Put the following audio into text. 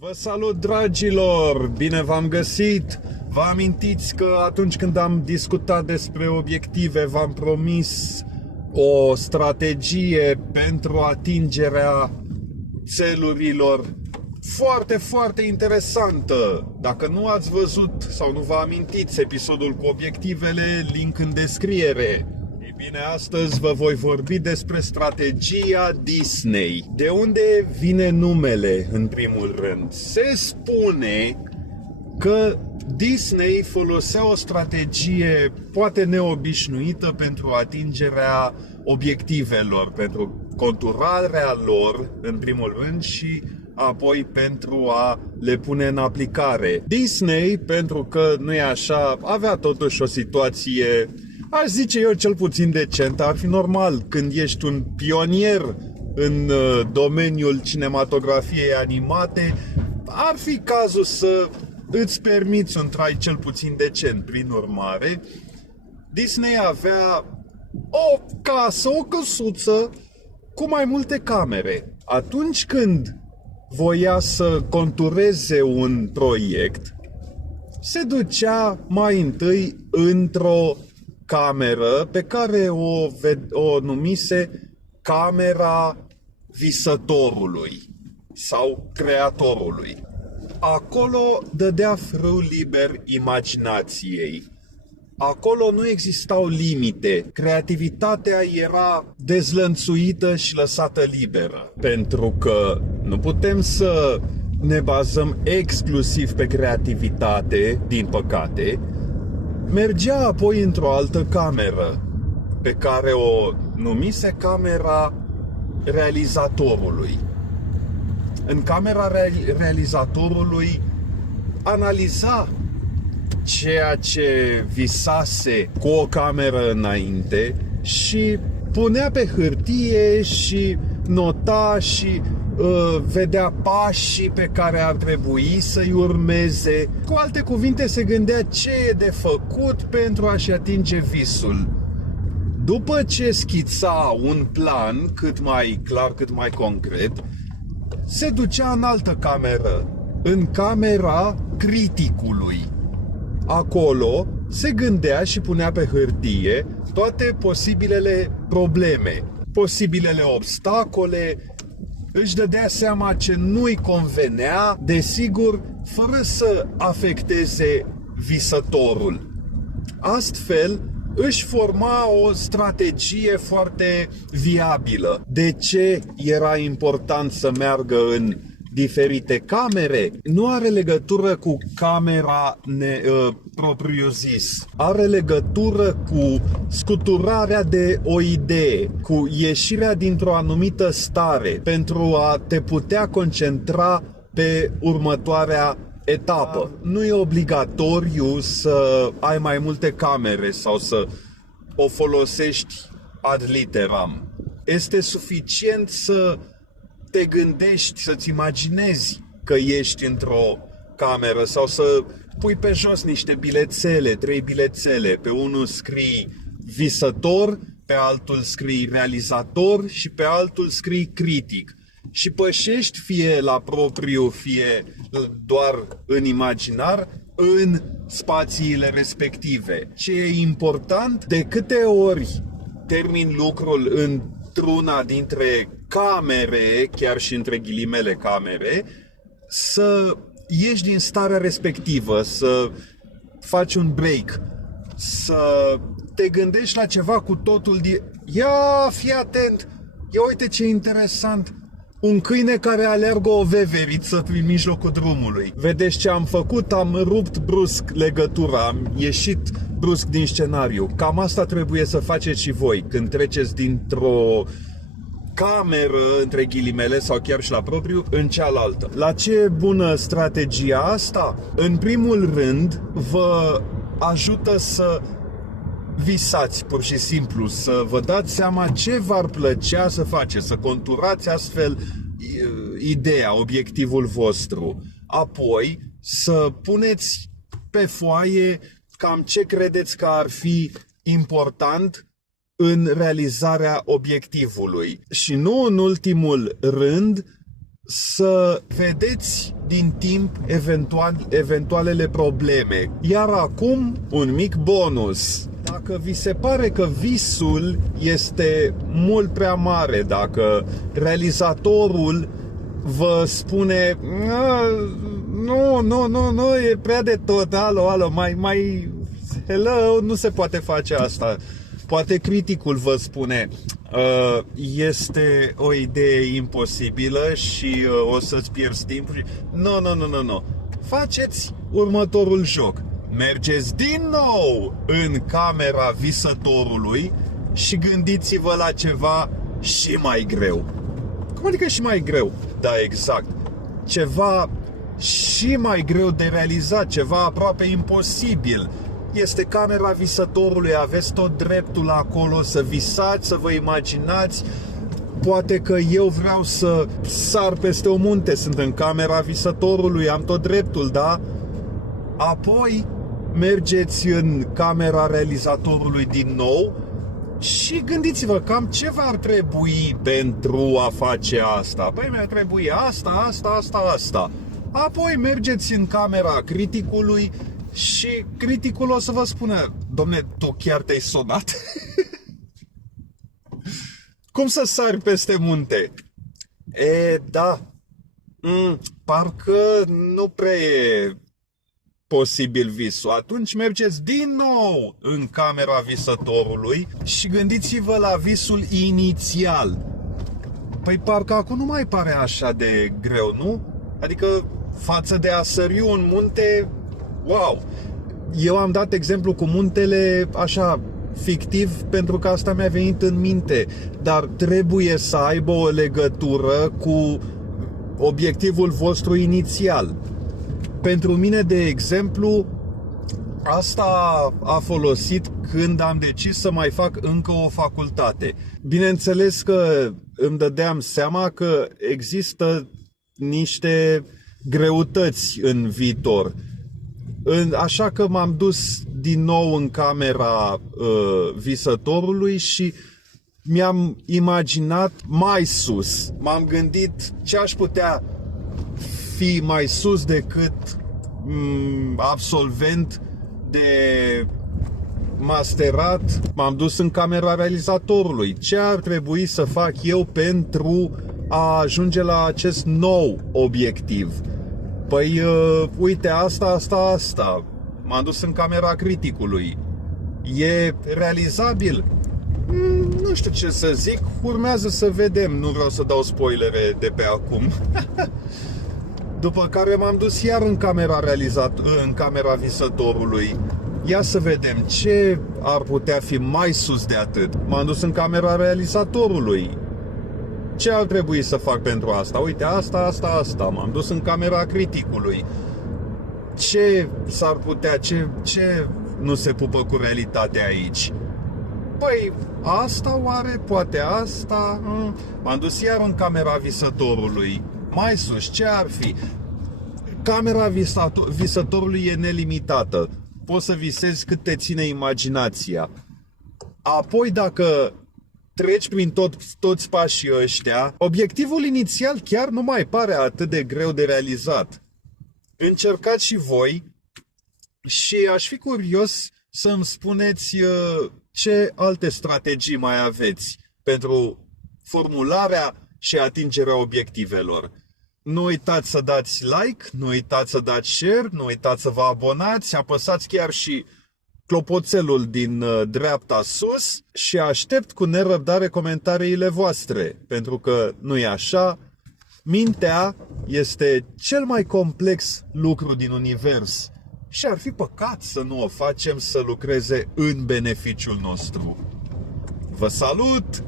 Vă salut, dragilor! Bine v-am găsit! Vă amintiți că atunci când am discutat despre obiective, v-am promis o strategie pentru atingerea țelurilor foarte, foarte interesantă. Dacă nu ați văzut sau nu vă amintiți episodul cu obiectivele, link în descriere. Ei bine, astăzi vă voi vorbi despre strategia Disney. De unde vine numele, în primul rând? Se spune că Disney folosea o strategie poate neobișnuită pentru atingerea obiectivelor, pentru conturarea lor, în primul rând, și apoi pentru a le pune în aplicare. Disney, pentru că nu e așa, avea totuși o situație, aș zice eu, cel puțin decentă. Ar fi normal când ești un pionier în domeniul cinematografiei animate, ar fi cazul să îți permiți un trai cel puțin decent. Prin urmare, Disney avea o casă, o căsuță cu mai multe camere. Atunci când voia să contureze un proiect, se ducea mai întâi într-o cameră pe care o numise camera visătorului sau creatorului. Acolo dădea frâu liber imaginației. Acolo nu existau limite. Creativitatea era dezlănțuită și lăsată liberă. Pentru că nu putem să ne bazăm exclusiv pe creativitate, din păcate. Mergea apoi într-o altă cameră, pe care o numise camera realizatorului. În camera realizatorului analiza ceea ce visase cu o cameră înainte și punea pe hârtie și nota și vedea pașii pe care ar trebui să-i urmeze. Cu alte cuvinte, se gândea ce e de făcut pentru a-și atinge visul. După ce schița un plan cât mai clar, cât mai concret, se ducea în altă cameră, în camera criticului. Acolo se gândea și punea pe hârtie toate posibilele probleme, posibilele obstacole, își dădea seama ce nu-i convenea, desigur, fără să afecteze visătorul. Astfel, își forma o strategie foarte viabilă. De ce era important să meargă în diferite camere? Nu are legătură cu camera propriu-zis. Are legătură cu scuturarea de o idee, cu ieșirea dintr-o anumită stare, pentru a te putea concentra pe următoarea etapă. Nu e obligatoriu să ai mai multe camere sau să o folosești ad literam. Este suficient să te gândești, să-ți imaginezi că ești într-o cameră sau să pui pe jos niște bilețele, 3 bilețele. Pe unul scrii visător, pe altul scrii realizator și pe altul scrii critic. Și pășești fie la propriu, fie doar în imaginar, în spațiile respective. Ce e important, de câte ori termin lucrul într-una dintre camere, chiar și între ghilimele camere, să ieși din starea respectivă, să faci un break, să te gândești la ceva cu totul Ia, fii atent! Ia uite ce interesant! Un câine care aleargă o veveriță prin mijlocul drumului. Vedeți ce am făcut? Am rupt brusc legătura, am ieșit brusc din scenariu. Cam asta trebuie să faceți și voi când treceți dintr-o cameră, între ghilimele, sau chiar și la propriu, în cealaltă. La ce e bună strategia asta? În primul rând, vă ajută să visați, pur și simplu, să vă dați seama ce v-ar plăcea să faceți, să conturați astfel ideea, obiectivul vostru. Apoi, să puneți pe foaie cam ce credeți că ar fi important în realizarea obiectivului. Și nu în ultimul rând, să vedeți din timp eventualele probleme. Iar acum, un mic bonus. Dacă vi se pare că visul este mult prea mare, dacă realizatorul vă spune nu, e prea de tot, alo, mai, hello, nu se poate face asta. Poate criticul vă spune este o idee imposibilă și o să-ți pierzi timpul. Nu. Faceți următorul joc. Mergeți din nou în camera visătorului și gândiți-vă la ceva și mai greu. Cum adică și mai greu? Da, exact. Ceva și mai greu de realizat, ceva aproape imposibil. Este camera visătorului, aveți tot dreptul acolo să visați, să vă imaginați. Poate că eu vreau să sar peste o munte, sunt în camera visătorului, am tot dreptul, da? Apoi mergeți în camera realizatorului din nou și gândiți-vă cam ce v-ar trebui pentru a face asta. Păi mi-ar trebui asta. Apoi mergeți în camera criticului și criticul o să vă spună: domne, tu chiar te-ai sonat? Cum să sari peste munte? Da. Parcă nu prea e posibil visul. Atunci mergeți din nou în camera visătorului și gândiți-vă la visul inițial. Păi parcă acum nu mai pare așa de greu, nu? Adică față de a sări un munte, wow! Eu am dat exemplu cu muntele așa fictiv pentru că asta mi-a venit în minte, dar trebuie să aibă o legătură cu obiectivul vostru inițial. Pentru mine, de exemplu, asta a folosit când am decis să mai fac încă o facultate. Bineînțeles că îmi dădeam seama că există niște greutăți în viitor. Așa că m-am dus din nou în camera visătorului și mi-am imaginat mai sus. M-am gândit ce aș putea fi mai sus decât absolvent de masterat. M-am dus în camera realizatorului. Ce ar trebui să fac eu pentru a ajunge la acest nou obiectiv? Păi, uite, asta. M-am dus în camera criticului. E realizabil? Nu știu ce să zic. Urmează să vedem. Nu vreau să dau spoilere de pe acum. După care m-am dus iar în camera visătorului. Ia să vedem ce ar putea fi mai sus de atât. M-am dus în camera realizatorului. Ce ar trebui să fac pentru asta? Uite, asta. M-am dus în camera criticului. Ce s-ar putea, ce nu se pupă cu realitatea aici? Păi, asta oare? Poate asta? M-am dus iar în camera visătorului. Mai sus, ce ar fi? Camera visătorului e nelimitată. Poți să visezi cât te ține imaginația. Apoi, dacă treci prin toți pașii ăștia, obiectivul inițial chiar nu mai pare atât de greu de realizat. Încercați și voi și aș fi curios să-mi spuneți ce alte strategii mai aveți pentru formularea și atingerea obiectivelor. Nu uitați să dați like, nu uitați să dați share, nu uitați să vă abonați, apăsați chiar și clopoțelul din dreapta sus și aștept cu nerăbdare comentariile voastre, pentru că nu e așa, mintea este cel mai complex lucru din univers și ar fi păcat să nu o facem să lucreze în beneficiul nostru. Vă salut!